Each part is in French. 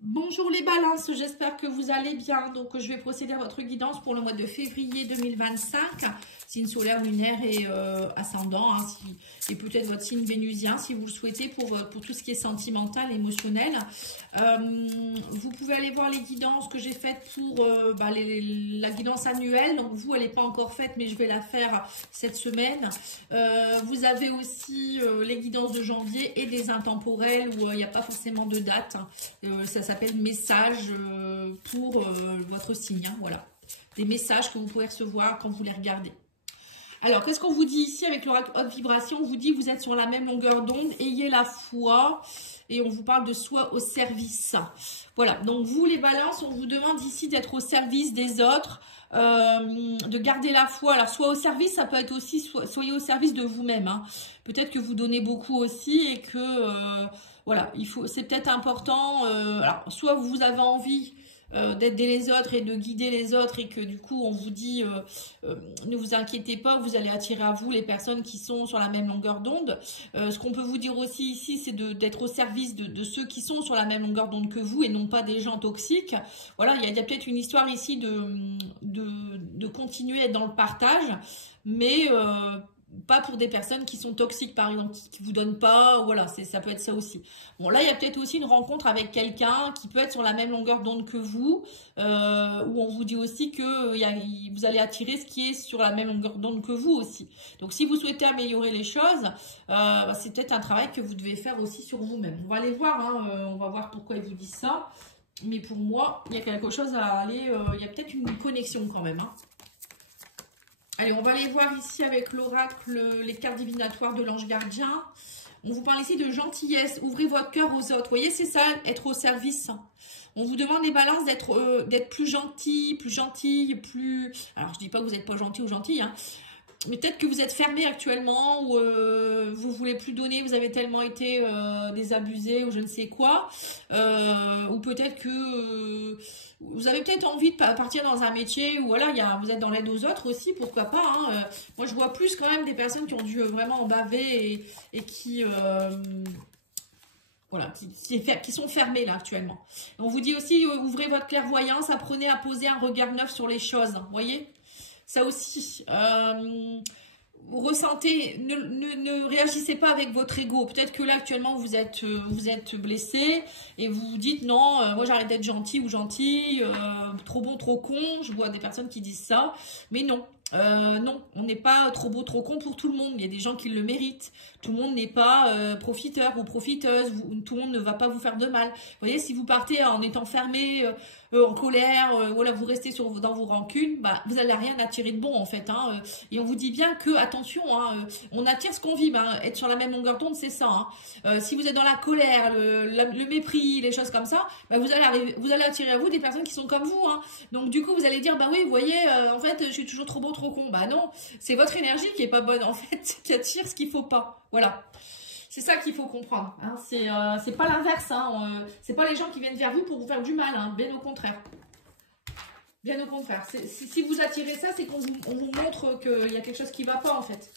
Bonjour les balances, j'espère que vous allez bien. Donc je vais procéder à votre guidance pour le mois de février 2025. Signe solaire, lunaire et ascendant. Et peut-être votre signe vénusien si vous le souhaitez pour tout ce qui est sentimental, émotionnel. Vous pouvez aller voir les guidances que j'ai faites pour la guidance annuelle. Donc vous, elle n'est pas encore faite, mais je vais la faire cette semaine. Vous avez aussi les guidances de janvier et des intemporels où il n'y a pas forcément de date. Ça s'appelle message pour votre signe. Hein, voilà. Des messages que vous pouvez recevoir quand vous les regardez. Alors, qu'est-ce qu'on vous dit ici avec l'oracle haute vibration? On vous dit vous êtes sur la même longueur d'onde, ayez la foi et on vous parle de soi au service. Voilà, donc vous les balances, on vous demande ici d'être au service des autres, de garder la foi. Alors, soit au service, ça peut être aussi, soyez au service de vous-même. Hein. Peut-être que vous donnez beaucoup aussi et que, voilà, c'est peut-être important. Alors, soit vous avez envie d'aider les autres et de guider les autres et que du coup on vous dit ne vous inquiétez pas, vous allez attirer à vous les personnes qui sont sur la même longueur d'onde. Ce qu'on peut vous dire aussi ici, c'est d'être au service de ceux qui sont sur la même longueur d'onde que vous et non pas des gens toxiques. Voilà, il y a peut-être une histoire ici de continuer à être dans le partage, mais pas pour des personnes qui sont toxiques, par exemple, qui vous donnent pas, voilà, ça peut être ça aussi. Bon, là, il y a peut-être aussi une rencontre avec quelqu'un qui peut être sur la même longueur d'onde que vous, où on vous dit aussi que vous allez attirer ce qui est sur la même longueur d'onde que vous aussi. Donc, si vous souhaitez améliorer les choses, c'est peut-être un travail que vous devez faire aussi sur vous-même. On va aller voir, hein, on va voir pourquoi ils vous disent ça. Mais pour moi, il y a quelque chose à aller, il y a peut-être une connexion quand même, hein. Allez, on va aller voir ici avec l'oracle, les cartes divinatoires de l'ange gardien. On vous parle ici de gentillesse. Ouvrez votre cœur aux autres. Vous voyez, c'est ça, être au service. On vous demande les balances d'être plus gentil, plus... Alors, je dis pas que vous n'êtes pas gentil ou gentil, hein. Mais peut-être que vous êtes fermé actuellement ou vous voulez plus donner, vous avez tellement été désabusé ou je ne sais quoi. Ou peut-être que vous avez peut-être envie de partir dans un métier où voilà, vous êtes dans l'aide aux autres aussi, pourquoi pas. Hein. Moi, je vois plus quand même des personnes qui ont dû vraiment en baver et qui... voilà, qui sont fermées là actuellement. On vous dit aussi, ouvrez votre clairvoyance, apprenez à poser un regard neuf sur les choses. Vous voyez ? Ça aussi, vous ressentez, ne réagissez pas avec votre ego. Peut-être que là, actuellement, vous êtes blessé et vous vous dites non, moi j'arrête d'être gentil ou gentil, trop bon, trop con. Je vois des personnes qui disent ça, mais non. Non, on n'est pas trop beau, trop con pour tout le monde. Il y a des gens qui le méritent. Tout le monde n'est pas profiteur ou profiteuse. Tout le monde ne va pas vous faire de mal. Vous voyez, si vous partez en étant fermé, en colère, voilà, vous restez dans vos rancunes, bah, vous n'allez rien attirer de bon en fait. Hein, et on vous dit bien que, attention, hein, on attire ce qu'on vibre. Hein, être sur la même longueur d'onde, c'est ça. Hein. Si vous êtes dans la colère, le mépris, les choses comme ça, bah, vous allez attirer à vous des personnes qui sont comme vous. Hein. Donc du coup, vous allez dire, bah oui, vous voyez, en fait, je suis toujours trop beau, trop con. Bah non, c'est votre énergie qui est pas bonne en fait, qui attire ce qu'il faut pas. Voilà. C'est ça qu'il faut comprendre. Hein. C'est pas l'inverse. Hein. C'est pas les gens qui viennent vers vous pour vous faire du mal. Hein. Bien au contraire. Bien au contraire. Si vous attirez ça, c'est qu'on vous montre qu'il y a quelque chose qui ne va pas en fait.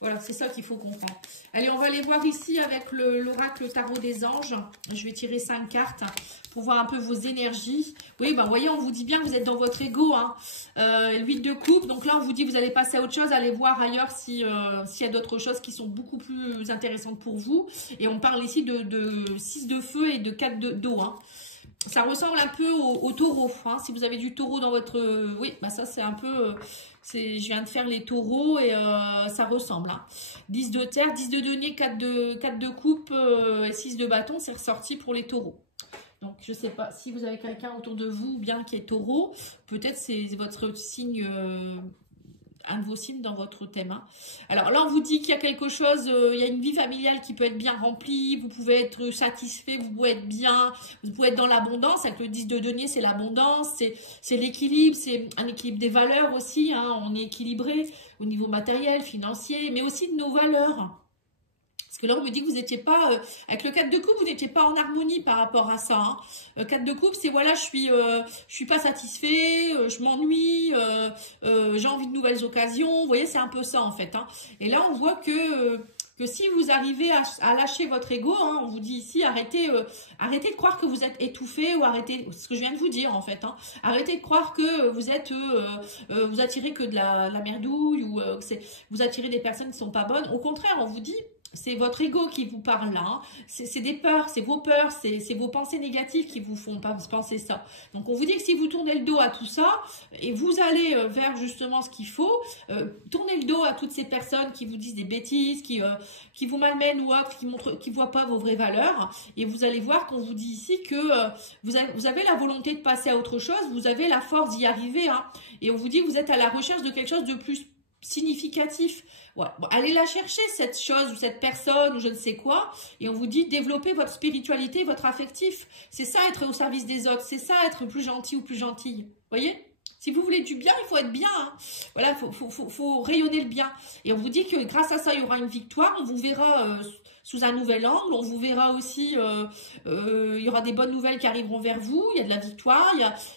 Voilà, c'est ça qu'il faut comprendre. Allez, on va aller voir ici avec l'oracle tarot des anges. Je vais tirer 5 cartes pour voir un peu vos énergies. Oui, ben voyez, on vous dit bien que vous êtes dans votre ego. Hein. 8 de coupe. Donc là, on vous dit que vous allez passer à autre chose. Allez voir ailleurs s'il y a d'autres choses qui sont beaucoup plus intéressantes pour vous. Et on parle ici de 6 de feu et de 4 d'eau. Hein. Ça ressemble un peu au taureau. Hein. Si vous avez du taureau dans votre... oui, bah ça c'est un peu... je viens de faire les taureaux et ça ressemble. Hein. 10 de terre, 10 de denier, 4 de coupe et 6 de bâton, c'est ressorti pour les taureaux. Donc je ne sais pas si vous avez quelqu'un autour de vous bien qui est taureau. Peut-être c'est votre signe... un de vos signes dans votre thème. Hein. Alors là, on vous dit qu'il y a quelque chose, il y a une vie familiale qui peut être bien remplie, vous pouvez être satisfait, vous pouvez être bien, vous pouvez être dans l'abondance. Avec le 10 de denier, c'est l'abondance, c'est l'équilibre, c'est un équilibre des valeurs aussi. Hein. On est équilibré au niveau matériel, financier, mais aussi de nos valeurs. Parce que là, on me dit que vous n'étiez pas... avec le 4 de coupe, vous n'étiez pas en harmonie par rapport à ça. Hein. 4 de coupe, c'est voilà, je suis pas satisfait, je m'ennuie, j'ai envie de nouvelles occasions. Vous voyez, c'est un peu ça en fait. Hein. Et là, on voit que que si vous arrivez à lâcher votre ego, hein, on vous dit ici, arrêtez de croire que vous êtes étouffé, ou arrêtez, ce que je viens de vous dire en fait, hein, arrêtez de croire que vous êtes, vous attirez que de la merdouille, ou vous attirez des personnes qui sont pas bonnes. Au contraire, on vous dit, c'est votre ego qui vous parle là, hein. C'est des peurs, c'est vos peurs, c'est vos pensées négatives qui vous font penser ça. Donc on vous dit que si vous tournez le dos à tout ça, et vous allez vers justement ce qu'il faut, tournez le dos à toutes ces personnes qui vous disent des bêtises, qui vous malmènent ou autres, qui voient pas vos vraies valeurs, et vous allez voir qu'on vous dit ici que vous avez la volonté de passer à autre chose, vous avez la force d'y arriver, hein. Et on vous dit que vous êtes à la recherche de quelque chose de plus significatif. Ouais. Bon, allez la chercher, cette chose ou cette personne ou je ne sais quoi, et on vous dit développer votre spiritualité, votre affectif. C'est ça être au service des autres, c'est ça être plus gentil ou plus gentille. Voyez? Si vous voulez du bien, il faut être bien, hein. Voilà, faut rayonner le bien. Et on vous dit que grâce à ça, il y aura une victoire. On vous verra sous un nouvel angle. On vous verra aussi, il y aura des bonnes nouvelles qui arriveront vers vous. Il y a de la victoire.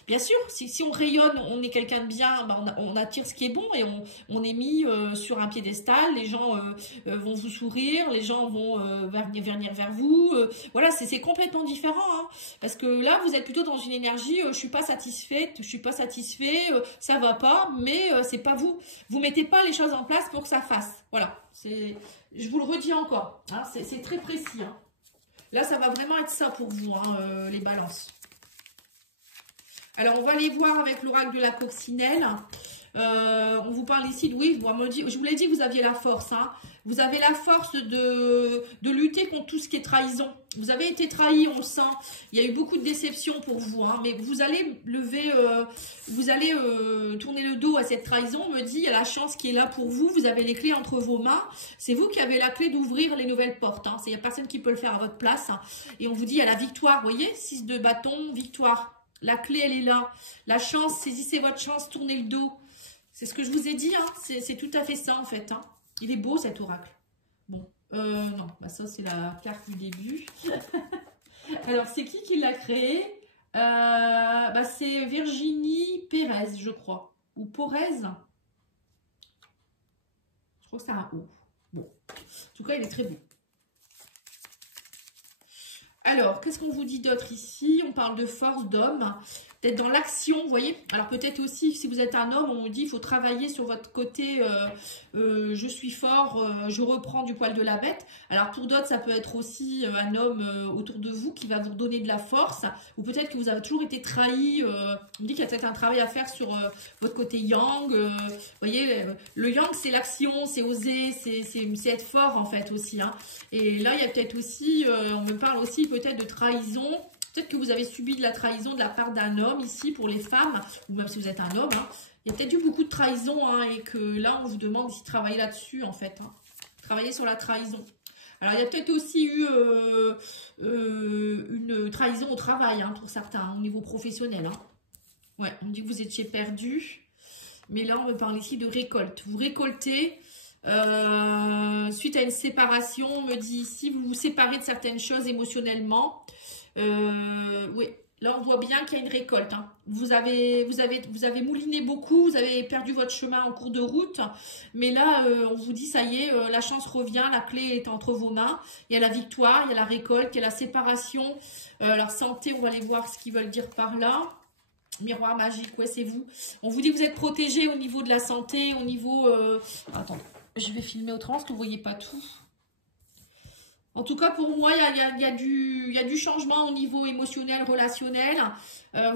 Bien sûr, si on rayonne, on est quelqu'un de bien, ben on attire ce qui est bon et on est mis sur un piédestal. Les gens vont vous sourire, les gens vont venir vers vous. Voilà, c'est complètement différent, hein. Parce que là, vous êtes plutôt dans une énergie, je suis pas satisfaite, je suis pas satisfait, ça va pas, mais c'est pas vous. Vous mettez pas les choses en place pour que ça fasse. Voilà, je vous le redis encore, hein, c'est très précis, hein. Là, ça va vraiment être ça pour vous, hein, les balances. Alors, on va aller voir avec l'oracle de la coccinelle. On vous parle ici de, oui, je vous l'ai dit, vous aviez la force, hein. Vous avez la force de lutter contre tout ce qui est trahison. Vous avez été trahi, on le sent. Il y a eu beaucoup de déceptions pour vous, hein, mais vous allez tourner le dos à cette trahison. On me dit, il y a la chance qui est là pour vous. Vous avez les clés entre vos mains. C'est vous qui avez la clé d'ouvrir les nouvelles portes, hein. Il n'y a personne qui peut le faire à votre place, hein. Et on vous dit, il y a la victoire, vous voyez, 6 de bâton, victoire. La clé, elle est là. La chance, saisissez votre chance, tournez le dos. C'est ce que je vous ai dit, hein. C'est tout à fait ça, en fait, hein. Il est beau, cet oracle. Bon, non, bah ça, c'est la carte du début. Alors, c'est qui l'a créé? Bah, c'est Virginie Pérez, je crois. Ou Porez. Je crois que c'est un O. Bon, en tout cas, il est très beau. Alors, qu'est-ce qu'on vous dit d'autre ici? On parle de force d'homme, d'être dans l'action, vous voyez. Alors, peut-être aussi, si vous êtes un homme, on vous dit, il faut travailler sur votre côté, je suis fort, je reprends du poil de la bête. Alors, pour d'autres, ça peut être aussi un homme autour de vous qui va vous donner de la force, ou peut-être que vous avez toujours été trahi. On dit qu'il y a peut-être un travail à faire sur votre côté yang. Vous voyez, le yang, c'est l'action, c'est oser, c'est être fort, en fait, aussi, hein. Et là, il y a peut-être aussi, on me parle aussi peut-être de trahison. Peut-être que vous avez subi de la trahison de la part d'un homme ici pour les femmes, ou même si vous êtes un homme, hein. Il y a peut-être eu beaucoup de trahison, hein, et que là, on vous demande d'y travailler là-dessus, en fait, hein. Travailler sur la trahison. Alors, il y a peut-être aussi eu une trahison au travail, hein, pour certains, hein, au niveau professionnel, hein. Ouais, on me dit que vous étiez perdu. Mais là, on me parle ici de récolte. Vous récoltez suite à une séparation. On me dit ici, vous vous séparez de certaines choses émotionnellement. Oui, là, on voit bien qu'il y a une récolte, hein. Vous avez mouliné beaucoup, vous avez perdu votre chemin en cours de route. Mais là, on vous dit, ça y est, la chance revient, la clé est entre vos mains. Il y a la victoire, il y a la récolte, il y a la séparation. Alors, santé, on va aller voir ce qu'ils veulent dire par là. Miroir magique, ouais, c'est vous. On vous dit que vous êtes protégé au niveau de la santé, au niveau... Attendez, je vais filmer autrement parce que vous ne voyez pas tout. En tout cas, pour moi, il y a du changement au niveau émotionnel, relationnel.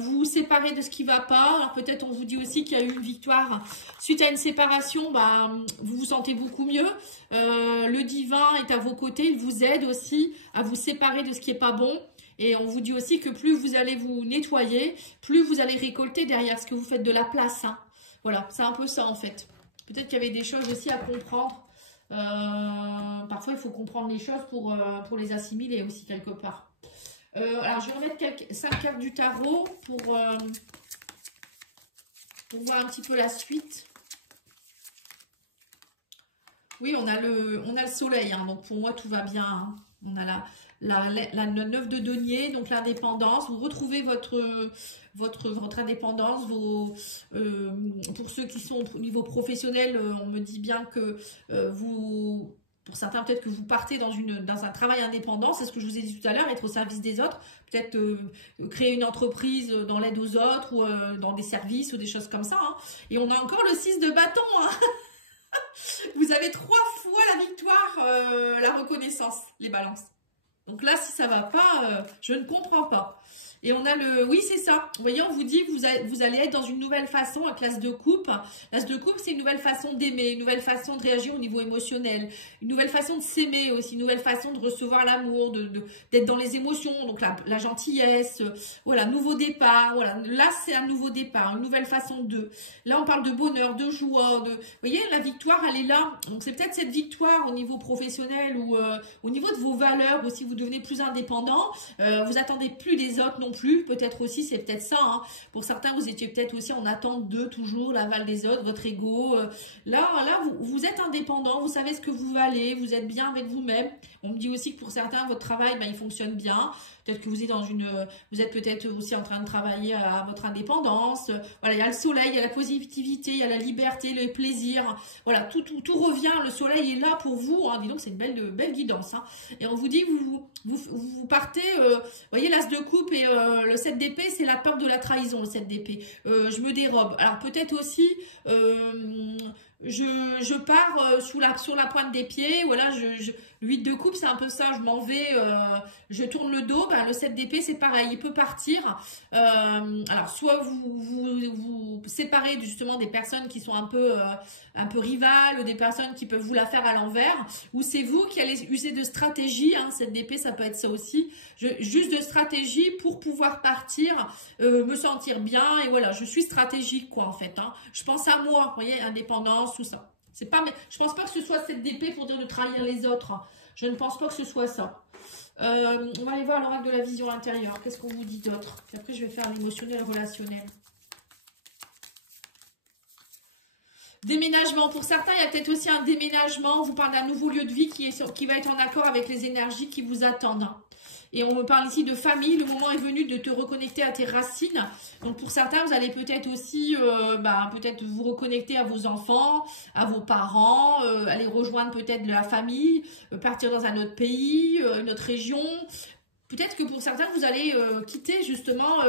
Vous vous séparez de ce qui ne va pas. Alors peut-être on vous dit aussi qu'il y a eu une victoire. Suite à une séparation, bah, vous vous sentez beaucoup mieux. Le divin est à vos côtés. Il vous aide aussi à vous séparer de ce qui n'est pas bon. Et on vous dit aussi que plus vous allez vous nettoyer, plus vous allez récolter derrière ce que vous faites de la place, hein. Voilà, c'est un peu ça en fait. Peut-être qu'il y avait des choses aussi à comprendre. Parfois, il faut comprendre les choses pour les assimiler aussi quelque part. Alors, je vais remettre 5 cartes du tarot pour voir un petit peu la suite. Oui, on a le soleil, hein, donc pour moi, tout va bien, hein. On a la 9 de denier, donc l'indépendance. Vous retrouvez votre indépendance. Pour ceux qui sont au niveau professionnel, on me dit bien que Pour certains, peut-être que vous partez dans un travail indépendant, c'est ce que je vous ai dit tout à l'heure, être au service des autres, peut-être créer une entreprise dans l'aide aux autres ou dans des services ou des choses comme ça. Hein. Et on a encore le 6 de bâton. Hein. Vous avez 3 fois la victoire, la reconnaissance, les balances. Donc là, si ça va pas, je ne comprends pas. Et on a le... Oui, c'est ça. Vous voyez, on vous dit que vous allez être dans une nouvelle façon avec l'as de coupe. L'as de coupe, c'est une nouvelle façon d'aimer, une nouvelle façon de réagir au niveau émotionnel, une nouvelle façon de s'aimer aussi, une nouvelle façon de recevoir l'amour, d'être dans les émotions, donc la gentillesse, voilà, nouveau départ. Voilà, là, c'est un nouveau départ, une nouvelle façon de... Là, on parle de bonheur, de joie, de... Vous voyez, la victoire, elle est là. Donc, c'est peut-être cette victoire au niveau professionnel ou au niveau de vos valeurs aussi, vous devenez plus indépendant. Vous attendez plus des autres non plus, peut-être aussi, c'est peut-être ça. Hein. Pour certains, vous étiez peut-être aussi en attente de toujours l'aval des autres, votre ego. Là, vous êtes indépendant, vous savez ce que vous valez, vous êtes bien avec vous-même. On me dit aussi que pour certains, votre travail, ben, il fonctionne bien. Peut-être que vous êtes vous êtes peut-être aussi en train de travailler à votre indépendance. Voilà, il y a le soleil, il y a la positivité, il y a la liberté, le plaisir. Voilà, tout revient. Le soleil est là pour vous. Hein. Dis donc, c'est une belle guidance. Hein. Et on vous dit, vous partez, voyez, l'as de coupe et le 7 d'épée, c'est la peur de la trahison, le 7 d'épée. Je me dérobe. Alors peut-être aussi, je pars sur la pointe des pieds. Voilà, le 8 de coupe, c'est un peu ça. Je m'en vais, je tourne le dos. Ben, le 7 d'épée, c'est pareil. Il peut partir. Alors, soit vous séparez justement des personnes qui sont un peu rivales, ou des personnes qui peuvent vous la faire à l'envers, ou c'est vous qui allez user de stratégie. Hein, 7 d'épée, ça peut être ça aussi. Juste de stratégie pour pouvoir partir, me sentir bien. Et voilà, je suis stratégique, quoi, en fait. Hein. Je pense à moi, vous voyez, indépendance, tout ça. C'est pas, mais je pense pas que ce soit cette d'épée pour dire de trahir les autres. Hein. Je ne pense pas que ce soit ça. On va aller voir l'oracle de la vision intérieure. Qu'est-ce qu'on vous dit d'autre? Puis après, je vais faire l'émotionnel relationnel. Déménagement. Pour certains, il y a peut-être aussi un déménagement. On vous parle d'un nouveau lieu de vie qui va être en accord avec les énergies qui vous attendent. Et on me parle ici de famille. Le moment est venu de te reconnecter à tes racines. Donc pour certains, vous allez peut-être aussi peut-être vous reconnecter à vos enfants, à vos parents, aller rejoindre peut-être la famille, partir dans un autre pays, une autre région. Peut-être que pour certains, vous allez quitter justement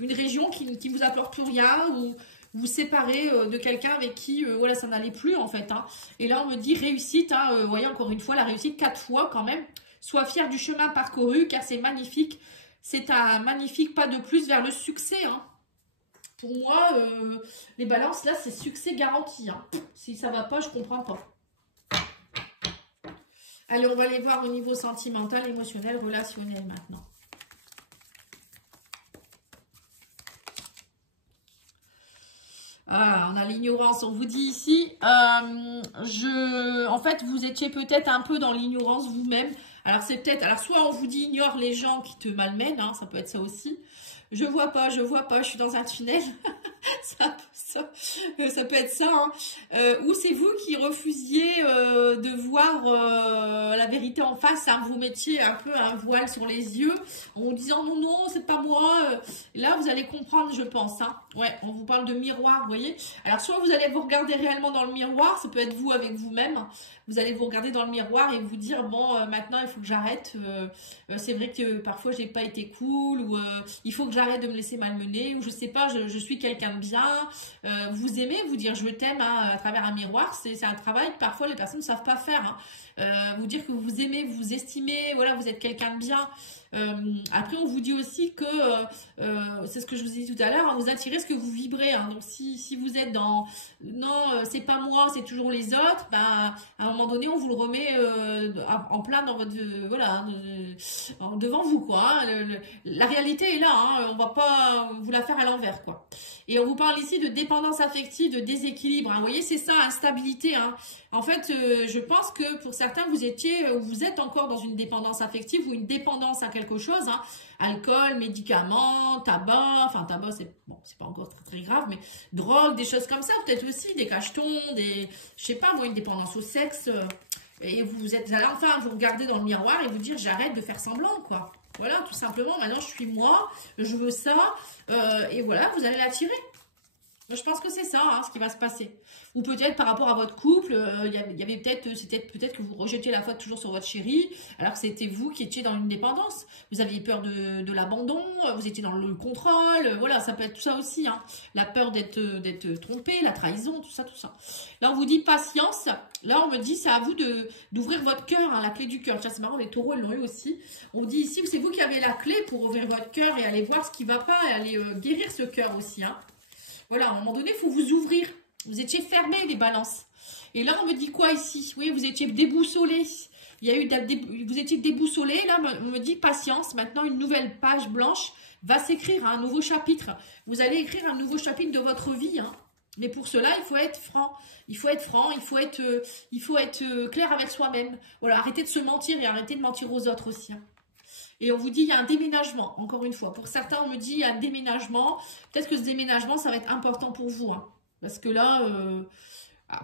une région qui ne vous apporte plus rien ou vous séparer de quelqu'un avec qui voilà, ça n'allait plus en fait. Hein. Et là, on me dit réussite. Hein, vous voyez, encore une fois, la réussite 4 fois quand même. Sois fier du chemin parcouru car c'est magnifique. C'est un magnifique pas de plus vers le succès. Hein. Pour moi, les balances, là, c'est succès garanti. Hein. Si ça va pas, je comprends pas. Allez, on va aller voir au niveau sentimental, émotionnel, relationnel maintenant. Ah, on a l'ignorance, on vous dit ici, en fait, vous étiez peut-être un peu dans l'ignorance vous-même. Alors, c'est peut-être, alors soit on vous dit ignore les gens qui te malmènent, hein, ça peut être ça aussi. Je vois pas, je suis dans un tunnel. ça peut être ça. Hein. Ou c'est vous qui refusiez de voir la vérité en face. Hein. Vous mettiez un peu un voile sur les yeux en disant non, non, c'est pas moi. Là, vous allez comprendre, je pense. Hein. Ouais, on vous parle de miroir, vous voyez. Alors, soit vous allez vous regarder réellement dans le miroir. Ça peut être vous avec vous-même. Vous allez vous regarder dans le miroir et vous dire, bon, maintenant, il faut que j'arrête. C'est vrai que parfois, j'ai pas été cool ou il faut que j'arrête de me laisser malmener ou je sais pas, je suis quelqu'un de bien. Vous aimez, vous dire je t'aime hein, à travers un miroir. C'est un travail que parfois, les personnes ne savent pas faire. Hein. Vous dire que vous aimez, vous estimez, voilà, vous êtes quelqu'un de bien. Après, on vous dit aussi que, c'est ce que je vous ai dit tout à l'heure, hein, vous attirez ce que vous vibrez. Hein. Donc, si vous êtes dans « non, c'est pas moi, c'est toujours les autres ben, », à un moment donné, on vous le remet en plein dans votre... voilà, devant vous, quoi. Hein. La réalité est là, hein, on va pas vous la faire à l'envers, quoi. Et on vous parle ici de dépendance affective, de déséquilibre. Hein. Vous voyez, c'est ça, instabilité. Hein. En fait, je pense que pour certains, vous êtes encore dans une dépendance affective ou une dépendance à quelque chose. Hein. Alcool, médicaments, tabac. Enfin, tabac, c'est bon, c'est pas encore très, très grave, mais drogue, des choses comme ça. Peut-être aussi des cachetons, je sais pas, moi, une dépendance au sexe. Et vous allez enfin vous regarder dans le miroir et vous dire, j'arrête de faire semblant, quoi. Voilà, tout simplement, maintenant je suis moi, je veux ça, et voilà, vous allez l'attirer. Je pense que c'est ça, hein, ce qui va se passer. Ou peut-être par rapport à votre couple, il y avait c'était peut-être que vous rejetiez la faute toujours sur votre chéri, alors que c'était vous qui étiez dans une dépendance. Vous aviez peur de l'abandon, vous étiez dans le contrôle, voilà, ça peut être tout ça aussi. Hein. La peur d'être trompé, la trahison, tout ça, tout ça. Là, on vous dit patience. Là, on me dit, c'est à vous d'ouvrir votre cœur, hein, la clé du cœur. Tiens, c'est marrant, les taureaux, ils l'ont eu aussi. On vous dit ici, c'est vous qui avez la clé pour ouvrir votre cœur et aller voir ce qui ne va pas et aller guérir ce cœur aussi, hein. Voilà, à un moment donné, il faut vous ouvrir. Vous étiez fermé, les balances. Et là, on me dit quoi ici? Oui, vous étiez déboussolé. Il y a eu vous étiez déboussolé. Là, on me dit patience. Maintenant, une nouvelle page blanche va s'écrire, un nouveau chapitre. Vous allez écrire un nouveau chapitre de votre vie. Hein. Mais pour cela, il faut être franc. Il faut être franc. Il faut être clair avec soi-même. Voilà, arrêtez de se mentir et arrêtez de mentir aux autres aussi. Hein. Et on vous dit, il y a un déménagement, encore une fois. Pour certains, on me dit, il y a un déménagement. Peut-être que ce déménagement, ça va être important pour vous. Hein. Parce que là,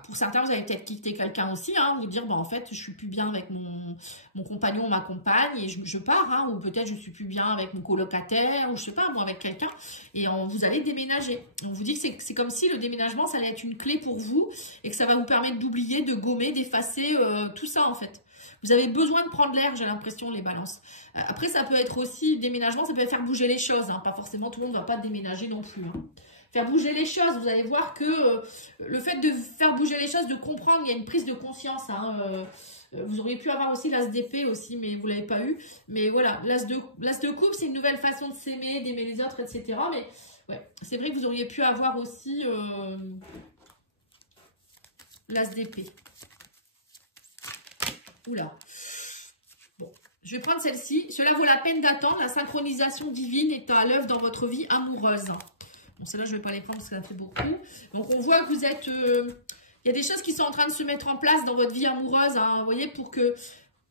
pour certains, vous allez peut-être quitter quelqu'un aussi. Hein, vous dire, bon, en fait, je suis plus bien avec mon compagnon ou ma compagne et je pars. Hein, ou peut-être je suis plus bien avec mon colocataire ou je sais pas, moi, avec quelqu'un. Et vous allez déménager. On vous dit que c'est comme si le déménagement, ça allait être une clé pour vous et que ça va vous permettre d'oublier, de gommer, d'effacer tout ça, en fait. Vous avez besoin de prendre l'air, j'ai l'impression, les balances. Après, ça peut être aussi, déménagement, ça peut être faire bouger les choses. Hein. Pas forcément, tout le monde ne va pas déménager non plus. Hein. Faire bouger les choses, vous allez voir que le fait de faire bouger les choses, de comprendre, il y a une prise de conscience. Hein. Vous auriez pu avoir aussi l'as d'épée aussi, mais vous ne l'avez pas eu. Mais voilà, l'as de coupe, c'est une nouvelle façon de s'aimer, d'aimer les autres, etc. Mais ouais, c'est vrai que vous auriez pu avoir aussi l'as d'épée. Oula. Bon, je vais prendre celle-ci. Cela vaut la peine d'attendre. La synchronisation divine est à l'œuvre dans votre vie amoureuse. Bon, celle-là, je ne vais pas les prendre parce que ça fait beaucoup. Donc, on voit que vous êtes... il y a des choses qui sont en train de se mettre en place dans votre vie amoureuse. Hein, vous voyez, pour que...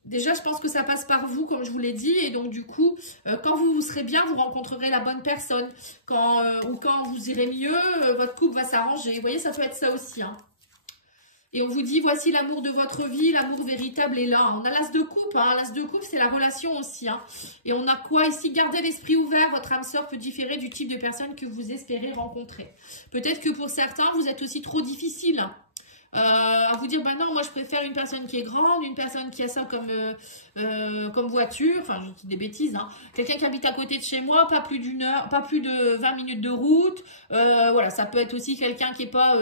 Déjà, je pense que ça passe par vous, comme je vous l'ai dit. Et donc, du coup, quand vous serez bien, vous rencontrerez la bonne personne. Ou quand vous irez mieux, votre couple va s'arranger. Vous voyez, ça peut être ça aussi, hein. Et on vous dit, voici l'amour de votre vie, l'amour véritable est là. On a l'as de coupe, hein. L'as de coupe, c'est la relation aussi. Hein. Et on a quoi ici? Gardez l'esprit ouvert, votre âme sœur peut différer du type de personne que vous espérez rencontrer. Peut-être que pour certains, vous êtes aussi trop difficile. À vous dire, ben non, moi je préfère une personne qui est grande, une personne qui a ça comme voiture, enfin je dis des bêtises, hein. Quelqu'un qui habite à côté de chez moi, pas plus d'une heure, pas plus de 20 minutes de route. Voilà, ça peut être aussi quelqu'un qui n'est pas...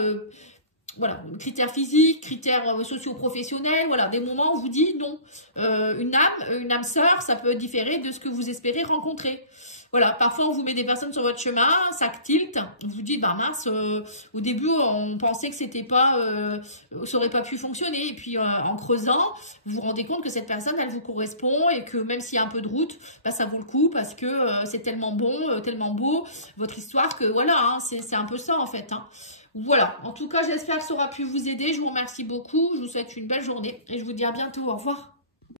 voilà, critères physiques, critères socio-professionnels, voilà, des moments où on vous dit non. Une âme sœur, ça peut différer de ce que vous espérez rencontrer. Voilà, parfois on vous met des personnes sur votre chemin, ça tilt, on vous dit, bah mince, au début on pensait que c'était pas, ça aurait pas pu fonctionner, et puis en creusant, vous vous rendez compte que cette personne, elle vous correspond, et que même s'il y a un peu de route, bah ça vaut le coup, parce que c'est tellement bon, tellement beau, votre histoire, que voilà, hein, c'est un peu ça en fait, hein. Voilà, en tout cas, j'espère que ça aura pu vous aider. Je vous remercie beaucoup. Je vous souhaite une belle journée et je vous dis à bientôt. Au revoir.